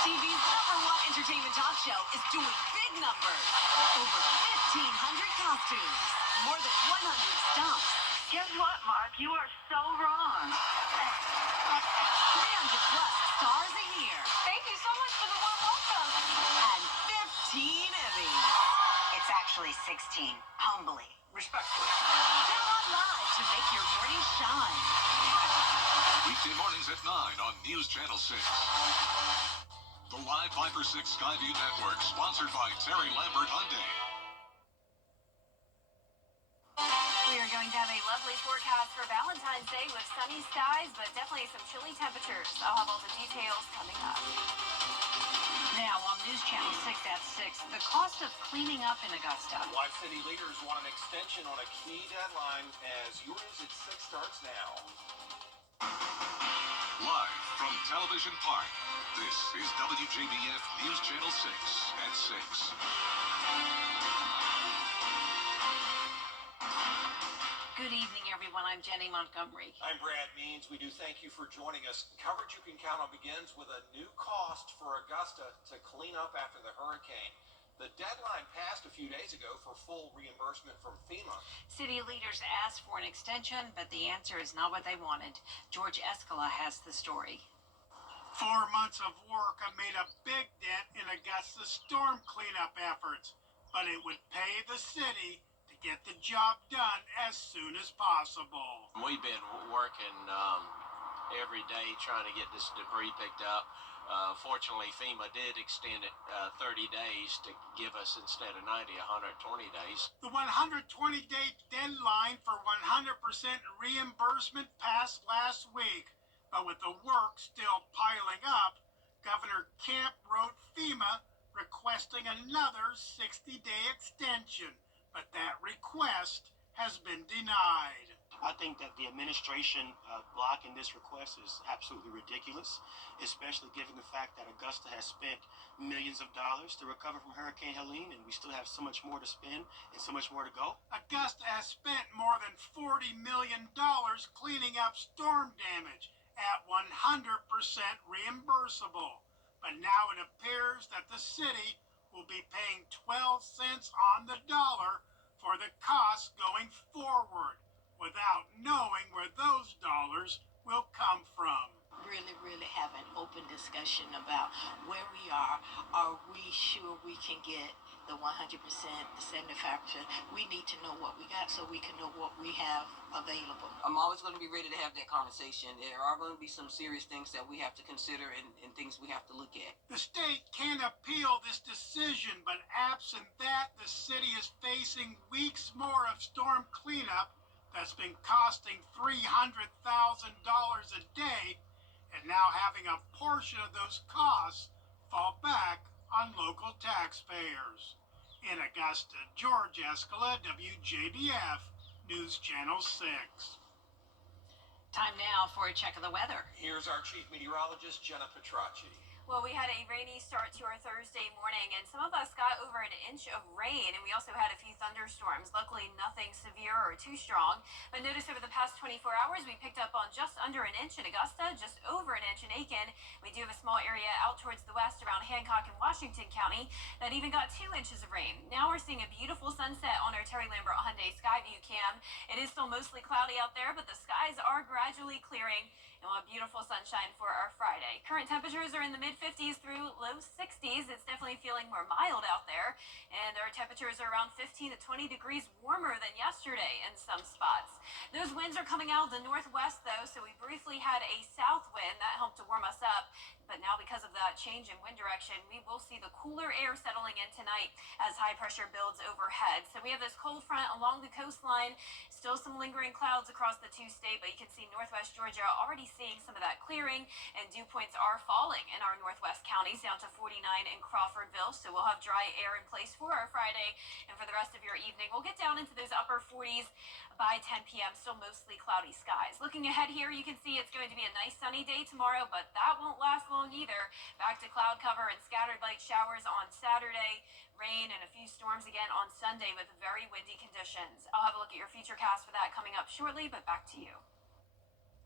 TV's #1 entertainment talk show is doing big numbers. Over 1,500 costumes, more than 100 stunts. Guess what, Mark? You are so wrong. 300 plus stars a year. Thank you so much for the warm welcome. And 15 Emmys. It's actually 16. Humbly. Respectfully. They're on live to make your morning shine. Weekday mornings at 9 on News Channel 6. The Live Viper 6 Skyview Network, sponsored by Terry Lambert Hyundai. We are going to have a lovely forecast for Valentine's Day with sunny skies, but definitely some chilly temperatures. I'll have all the details coming up. Now on News Channel 6 at 6, the cost of cleaning up in Augusta. Why city leaders want an extension on a key deadline as yours at 6 starts now. Live from Television Park, this is WJBF News Channel 6 at 6. Good evening, everyone. I'm Jenny Montgomery. I'm Brad Means. We do thank you for joining us. Coverage you can count on begins with a new cost for Augusta to clean up after the hurricane. The deadline passed a few days ago for full reimbursement from FEMA. City leaders asked for an extension, but the answer is not what they wanted. George Escala has the story. 4 months of work have made a big dent in Augusta's storm cleanup efforts, but it would pay the city to get the job done as soon as possible. We've been working every day trying to get this debris picked up. Fortunately, FEMA did extend it 30 days to give us, instead of 90, 120 days. The 120-day deadline for 100% reimbursement passed last week, but with the work still piling up, Governor Kemp wrote FEMA requesting another 60-day extension, but that request has been denied. I think that the administration blocking this request is absolutely ridiculous, especially given the fact that Augusta has spent millions of dollars to recover from Hurricane Helene, and we still have so much more to spend and so much more to go. Augusta has spent more than $40 million cleaning up storm damage at 100% reimbursable. But now it appears that the city will be paying 12 cents on the dollar for the costs going forward, without knowing where those dollars will come from. Really have an open discussion about where we are. Are we sure we can get the 100%, the 75%? We need to know what we got so we can know what we have available. I'm always going to be ready to have that conversation. There are going to be some serious things that we have to consider and things we have to look at. The state can appeal this decision, but absent that, the city is facing weeks more of storm cleanup that's been costing $300,000 a day, and now having a portion of those costs fall back on local taxpayers. In Augusta, George Escala, WJBF, News Channel 6. Time now for a check of the weather. Here's our chief meteorologist, Jenna Petracci. Well, we had a rainy start to our Thursday morning, and some of us got over an inch of rain, and we also had a few thunderstorms. Luckily, nothing severe or too strong. But notice over the past 24 hours, we picked up on just under an inch in Augusta, just over an inch in Aiken. We do have a small area out towards the west around Hancock and Washington County that even got 2 inches of rain. Now we're seeing a beautiful sunset on our Terry Lambert Hyundai Skyview cam. It is still mostly cloudy out there, but the skies are gradually clearing, and we'll have beautiful sunshine for our Friday. Current temperatures are in the mid-50s through low 60s. It's definitely feeling more mild out there, and our temperatures are around 15 to 20 degrees warmer than yesterday in some spots. Those winds are coming out of the northwest, though, so we briefly had a south wind that helped to warm us up. But now, because of that change in wind direction, we will see the cooler air settling in tonight as high pressure builds overhead. So we have this cold front along the coastline, still some lingering clouds across the two-state, but you can see northwest Georgia already seeing some of that clearing, and dew points are falling in our northwest counties down to 49 in Crawfordville. So we'll have dry air in place for our Friday, and for the rest of your evening, we'll get down into those upper 40s by 10 p.m. Still mostly cloudy skies. Looking ahead here, you can see it's going to be a nice sunny day tomorrow, but that won't last long either. Back to cloud cover and scattered light showers on Saturday, rain and a few storms again on Sunday with very windy conditions. I'll have a look at your future cast for that coming up shortly, but back to you.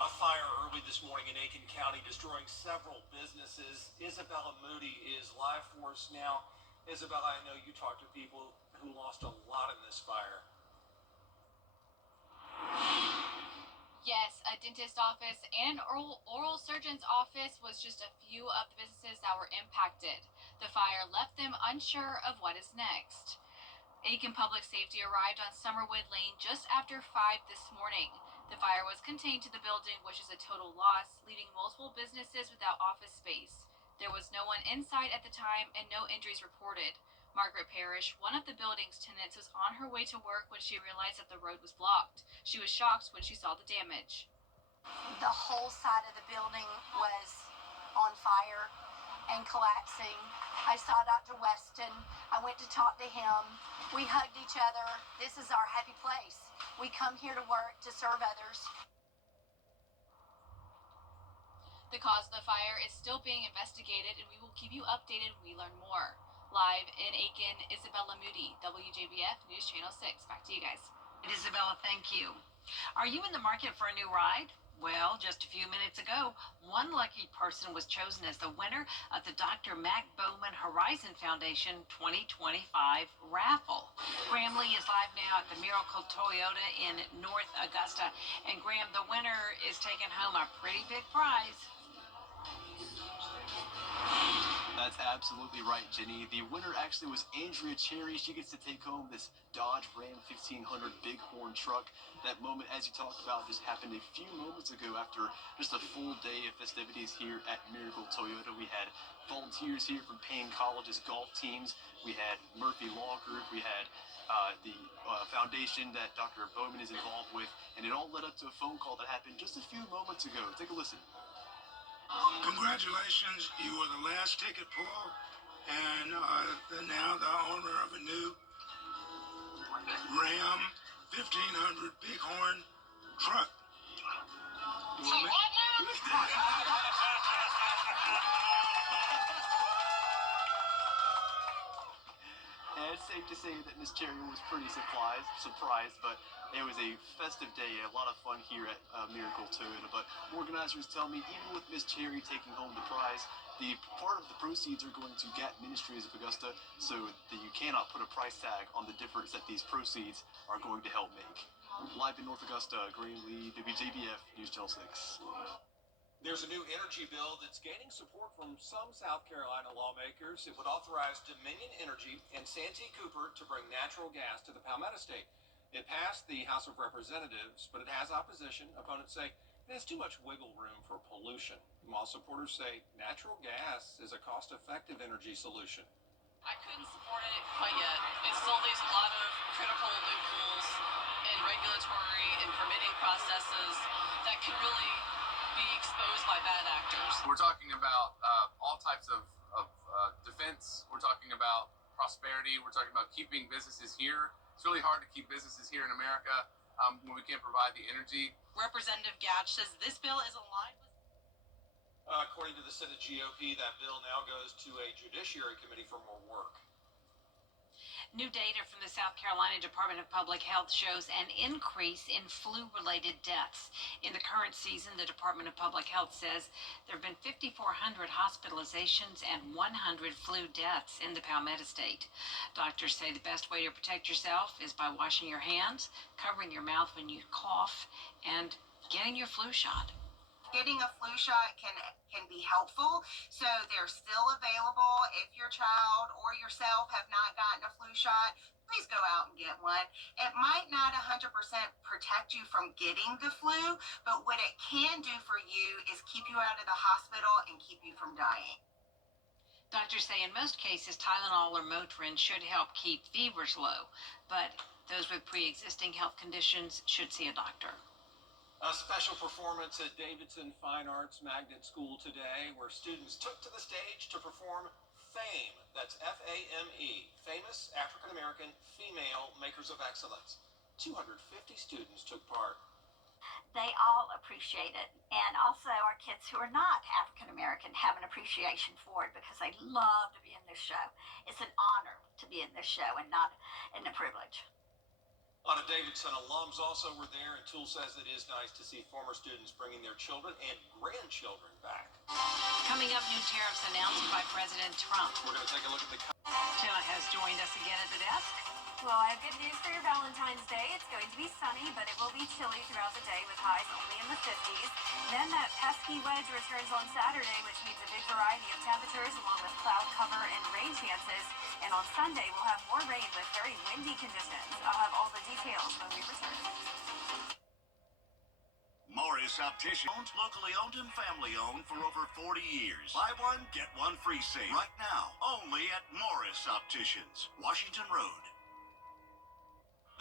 A fire early this morning in Aiken County destroying several businesses. Isabella Moody is live for us now. Isabella, I know you talked to people who lost a lot in this fire. Yes, a dentist office and an oral surgeon's office was just a few of the businesses that were impacted. The fire left them unsure of what is next. Aiken Public Safety arrived on Summerwood Lane just after 5 this morning. The fire was contained to the building, which is a total loss, leaving multiple businesses without office space. There was no one inside at the time and no injuries reported. Margaret Parrish, one of the building's tenants, was on her way to work when she realized that the road was blocked. She was shocked when she saw the damage. The whole side of the building was on fire and collapsing. I saw Dr. Weston. I went to talk to him. We hugged each other. This is our happy place. We come here to work to serve others. The cause of the fire is still being investigated, and we will keep you updated when we learn more. Live in Aiken, Isabella Moody, WJBF News Channel 6. Back to you guys. Isabella, thank you. Are you in the market for a new ride? Well, just a few minutes ago, one lucky person was chosen as the winner of the Dr. Mac Bowman Horizon Foundation 2025 raffle. Graham Lee is live now at the Miracle Toyota in North Augusta. And Graham, the winner is taking home a pretty big prize. That's absolutely right, Jenny. The winner actually was Andrea Cherry. She gets to take home this Dodge Ram 1500 Bighorn truck. That moment, as you talked about, just happened a few moments ago after just a full day of festivities here at Miracle Toyota. We had volunteers here from Payne College's golf teams. We had Murphy Law Group. We had the foundation that Dr. Bowman is involved with. And it all led up to a phone call that happened just a few moments ago. Take a listen. Congratulations, you were the last ticket pull, and now the owner of a new Ram 1500 Bighorn truck. So what now? And it's safe to say that Miss Cherry was pretty surprised, but it was a festive day, a lot of fun here at Miracle Toyota. But organizers tell me, even with Miss Cherry taking home the prize, the part of the proceeds are going to Gap Ministries of Augusta, so that you cannot put a price tag on the difference that these proceeds are going to help make. Live in North Augusta, Graham Lee, WJBF News Channel 6. There's a new energy bill that's gaining support from some South Carolina lawmakers. It would authorize Dominion Energy and Santee Cooper to bring natural gas to the Palmetto State. It passed the House of Representatives, but it has opposition. Opponents say it has too much wiggle room for pollution, while supporters say natural gas is a cost-effective energy solution. I couldn't support it quite yet. It still leaves a lot of critical loopholes in regulatory and permitting processes that could really be exposed by bad actors. We're talking about all types of defense. We're talking about prosperity. We're talking about keeping businesses here. It's really hard to keep businesses here in America when we can't provide the energy. Representative Gatch says this bill is aligned with... According to the Senate GOP, that bill now goes to a Judiciary Committee for more work. New data from the South Carolina Department of Public Health shows an increase in flu-related deaths. In the current season, the Department of Public Health says there have been 5,400 hospitalizations and 100 flu deaths in the Palmetto State. Doctors say the best way to protect yourself is by washing your hands, covering your mouth when you cough, and getting your flu shot. Getting a flu shot can be helpful, so they're still available. If your child or yourself have not gotten a flu shot, please go out and get one. It might not 100% protect you from getting the flu, but what it can do for you is keep you out of the hospital and keep you from dying. Doctors say in most cases, Tylenol or Motrin should help keep fevers low, but those with pre-existing health conditions should see a doctor. A special performance at Davidson Fine Arts Magnet School today, where students took to the stage to perform FAME. That's F-A-M-E, Famous African-American Female Makers of Excellence. 250 students took part. They all appreciate it. And also our kids who are not African-American have an appreciation for it because they love to be in this show. It's an honor to be in this show and not a privilege. A lot of Davidson alums also were there, and Toole says it is nice to see former students bringing their children and grandchildren back. Coming up, new tariffs announced by President Trump. We're going to take a look at the... Tina has joined us again at the desk. Well, I have good news for your Valentine's Day. It's going to be sunny, but it will be chilly throughout the day with highs only in the 50s. Then that pesky wedge returns on Saturday, which means a big variety of temperatures along with cloud cover and rain chances. And on Sunday, we'll have more rain with very windy conditions. I'll have all the details when we return. Morris Opticians, locally owned and family owned for over 40 years. Buy one, get one free sale right now, only at Morris Opticians, Washington Road.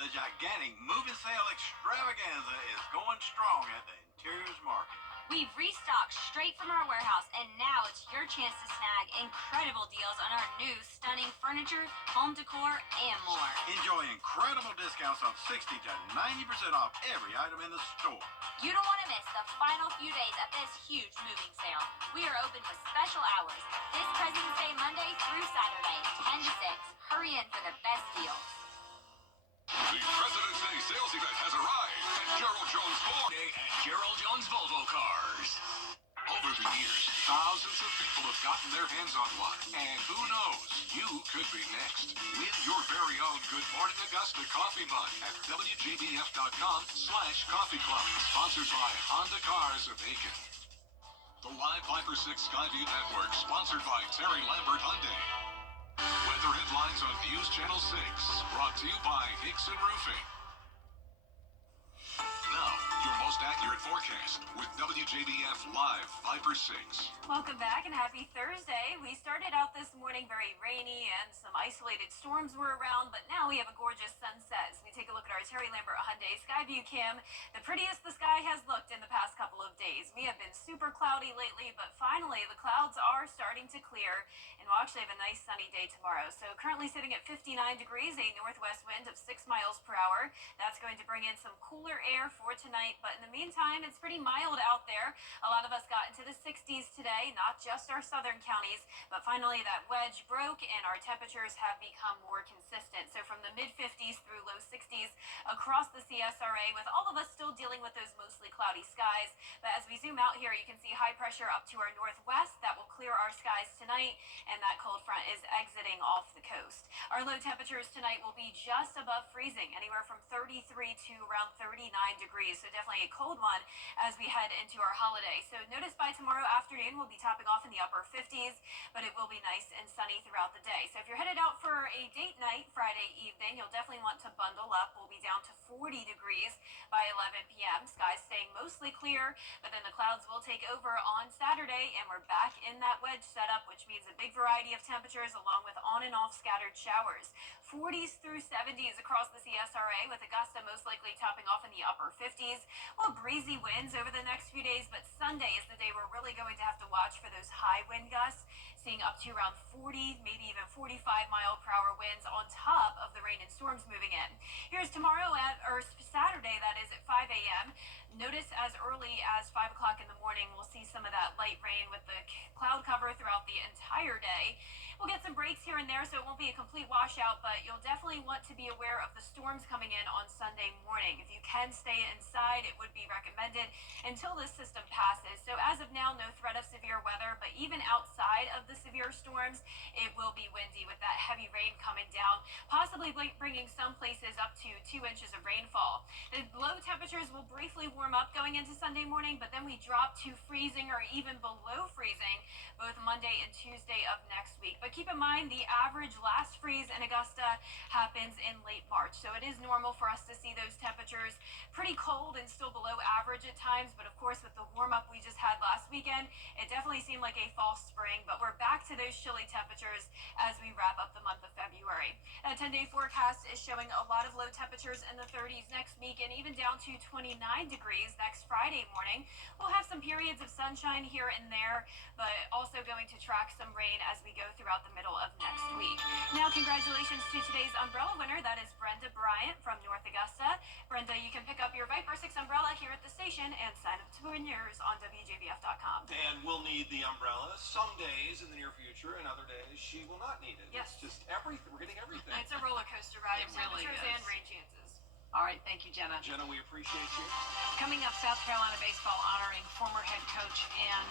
The gigantic movie sale extravaganza is going strong at the Interiors Market. We've restocked straight from our warehouse, and now it's your chance to snag incredible deals on our new stunning furniture, home decor, and more. Enjoy incredible discounts of 60 to 90% off every item in the store. You don't want to miss the final few days of this huge moving sale. We are open with special hours this President's Day Monday through Saturday, 10 to 6. Hurry in for the best deals. The President's Day sales event has arrived at Gerald Jones Ford At Gerald Jones Volvo Cars. Over the years, thousands of people have gotten their hands on one. And who knows, you could be next. Win your very own Good Morning Augusta coffee mug at WJBF.com/coffee club. Sponsored by Honda Cars of Aiken. The Live Viper 6 Skyview Network, sponsored by Terry Lambert Hyundai. Weather headlines on News Channel 6, brought to you by Hickson Roofing. Now, your most accurate forecast with WJBF Live Viper 6. Welcome back and happy Thursday. We started out this morning very rainy and some isolated storms were around, but now we have a gorgeous sunset. So we take a look at our Terry Lambert Hyundai Skyview Cam, the prettiest the sky has looked in the past couple of days. We have been super cloudy lately, but finally the clouds are starting to clear, and we'll actually have a nice sunny day tomorrow. So currently sitting at 59 degrees, a northwest wind of 6 miles per hour. That's going to bring in some cooler air for tonight, but in the meantime, it's pretty mild out there. A lot of us got into the 60s today, not just our southern counties, but finally that wedge broke and our temperatures have become more consistent. So from the mid-50s through low 60s across the CSRA, with all of us still dealing with those mostly cloudy skies. But as we zoom out here, you can see high pressure up to our northwest. That will clear our skies tonight, and that cold front is exiting off the coast. Our low temperatures tonight will be just above freezing, anywhere from 33 to around 39 degrees. So definitely a cold one as we head into our holiday. So notice by tomorrow afternoon, we'll be topping off in the upper 50s, but it will be nice and sunny throughout the day. So if you're headed out for a date night Friday evening, you'll definitely want to bundle up. We'll be down to 40 degrees by 11 p.m. Skies staying mostly clear, but then the clouds will take over on Saturday, and we're back in that wedge setup, which means a big variety of temperatures along with on and off scattered showers. 40s through 70s across the CSRA, with Augusta most likely topping off in the upper 50s. Well, breezy winds over the next few days, but Sunday is the day we're really going to have to watch for those high wind gusts, seeing up to around 40, maybe even 45 mile per hour winds on top of the rain and storms moving in. Here's tomorrow or Saturday, that is, at 5 a.m. Notice as early as 5 o'clock in the morning, we'll see some of that light rain with the cloud cover throughout the entire day. We'll get some breaks here and there, so it won't be a complete washout, but you'll definitely want to be aware of the storms coming in on Sunday morning. If you can stay inside, it would be recommended until this system passes. So as of now, no threat of severe weather, but even outside of the severe storms, it will be windy with that heavy rain coming down, possibly bringing some places up to 2 inches of rainfall. The low temperatures will briefly warm up going into Sunday morning, but then we drop to freezing or even below freezing both Monday and Tuesday of next week. But keep in mind, the average last freeze in Augusta happens in late March, so it is normal for us to see those temperatures pretty cold and still below average at times. But of course, with the warm up we just had last weekend, it definitely seemed like a false spring, but we're back to those chilly temperatures as we wrap up the month of February. A 10-day forecast is showing a lot of low temperatures in the 30s next week, and even down to 29 degrees next Friday morning. We'll have some periods of sunshine here and there, but also going to track some rain as we go throughout the middle of next week. Now, congratulations to today's umbrella winner. That is Brenda Bryant from North Augusta. Brenda, you can pick up your Viper 6 umbrella here at the station and sign up to win yours on WJBF.com. And we'll need the umbrella some days in the near future, and other days she will not need it. Yes. It's just everything. We're getting everything. It's a roller coaster ride of It really temperatures is. and rain chances. All right, thank you, Jenna. Jenna, we appreciate you. Coming up, South Carolina baseball honoring former head coach and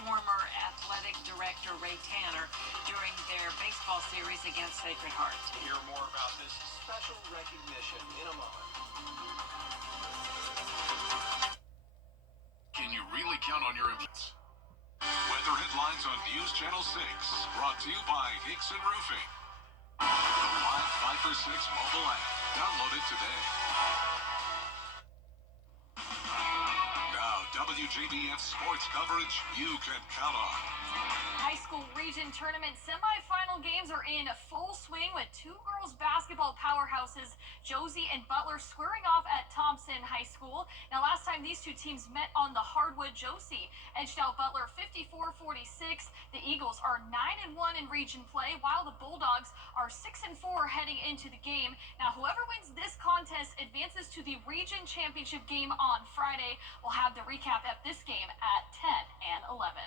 former athletic director Ray Tanner during their baseball series against Sacred Heart. Hear more about this special recognition in a moment. Can you really count on your influence? Weather headlines on News Channel 6, brought to you by Hickson Roofing. The Live 5 for 6 mobile app. Download it today. Now, WJBF sports coverage you can count on. High school region tournament semifinal games are in full swing with two girls basketball powerhouses, Josie and Butler, squaring off at Thompson High School. Now, last time these two teams met on the hardwood, Josie edged out Butler 54-46. The Eagles are 9-1 in region play, while the Bulldogs are 6-4 heading into the game. Now, whoever wins this contest advances to the region championship game on Friday. We'll have the recap at this game at 10 and 11.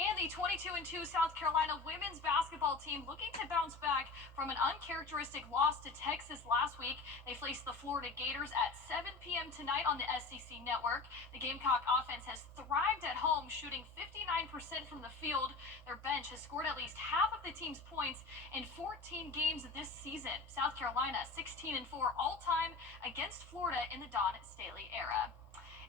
And the 22-2 South Carolina women's basketball team looking to bounce back from an uncharacteristic loss to Texas last week. They faced the Florida Gators at 7 p.m. tonight on the SEC network. The Gamecock offense has thrived at home, shooting 59% from the field. Their bench has scored at least half of the team's points in 14 games this season. South Carolina 16-4 all-time against Florida in the Dawn Staley era.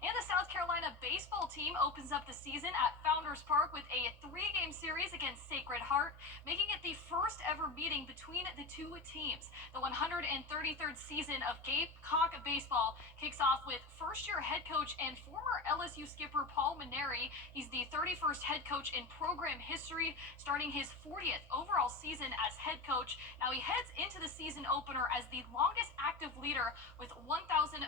And the South Carolina baseball team opens up the season at Founders Park with a 3-game series against Sacred Heart, making it the first ever meeting between the two teams. The 133rd season of Gamecock baseball kicks off with first-year head coach and former LSU skipper Paul Maneri. He's the 31st head coach in program history, starting his 40th overall season as head coach. Now he heads into the season opener as the longest active leader with 1,505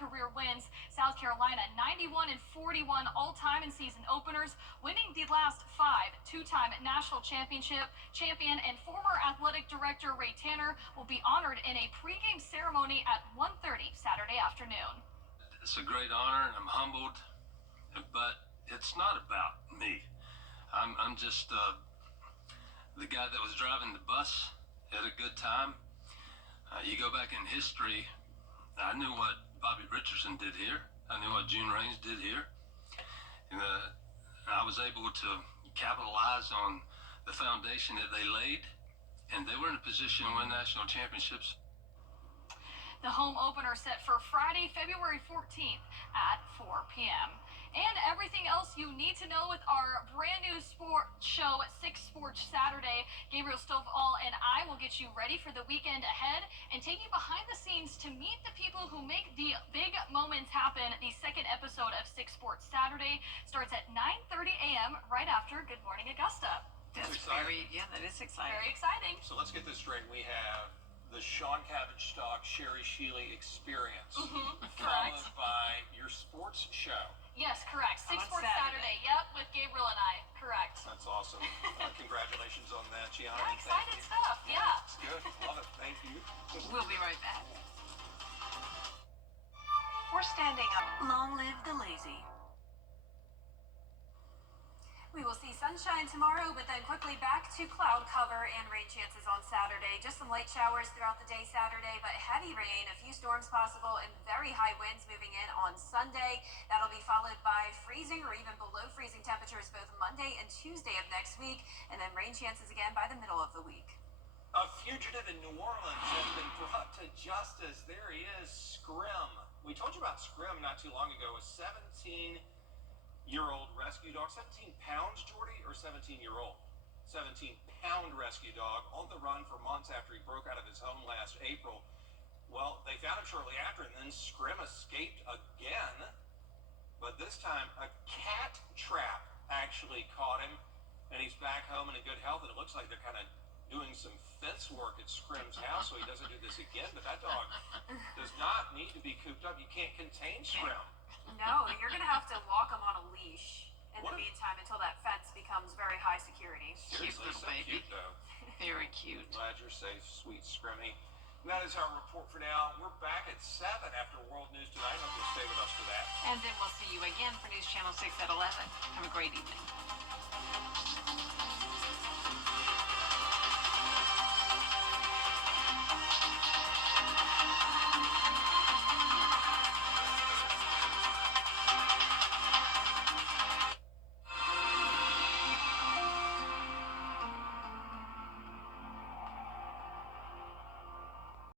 career wins. South Carolina 91-41 all-time in season openers, winning the last 5. Two-time national championship champion and former athletic director Ray Tanner will be honored in a pregame ceremony at 1:30 Saturday afternoon. It's a great honor, and I'm humbled, but it's not about me. I'm just the guy that was driving the bus at a good time. You go back in history, I knew what Bobby Richardson did here. I knew what June Raines did here. And I was able to capitalize on the foundation that they laid, and they were in a position to win national championships. The home opener set for Friday, February 14th at 4 p.m. And everything else you need to know with our brand new sports show at 6 Sports Saturday. Gabriel Stovall and I will get you ready for the weekend ahead and take you behind the scenes to meet the people who make the big moments happen. The second episode of 6 Sports Saturday starts at 9:30 a.m. right after Good Morning Augusta. That is exciting. Very exciting. So let's get this straight. We have the Sean Cabbage Stock Sherry Sheely experience, Correct. followed by your sports show. Yes, correct. 6 On Sports Saturday. Saturday. Yep, with Gabriel and I. Correct. That's awesome. Congratulations on that, Gianna. Yeah, and thank excited you. stuff. Yeah. It's good. Love it. Thank you. We'll be right back. We're standing up. Long live the lazy. We will see sunshine tomorrow, but then quickly back to cloud cover and rain chances on Saturday. Just some light showers throughout the day Saturday, but heavy rain, a few storms possible, and very high winds moving in on Sunday. That'll be followed by freezing or even below freezing temperatures both Monday and Tuesday of next week, and then rain chances again by the middle of the week. A fugitive in New Orleans has been brought to justice. There he is, Scrim. We told you about Scrim not too long ago, a 17-year-old rescue dog. 17 pounds, Jordy, or 17-year-old? 17-pound rescue dog on the run for months after he broke out of his home last April. Well, they found him shortly after, and then Scrim escaped again. But this time, a cat trap actually caught him, and he's back home in good health. And it looks like they're kind of doing some fence work at Scrim's house so he doesn't do this again. But that dog does not need to be cooped up. You can't contain Scrim. No, you're going to have to walk him on a leash in the meantime until that fence becomes very high security. Seriously, so cute, though. Very cute. Glad you're safe, sweet Scrimmy. And that is our report for now. We're back at 7 after World News Tonight. Hope you'll stay with us for that. And then we'll see you again for News Channel 6 at 11. Have a great evening.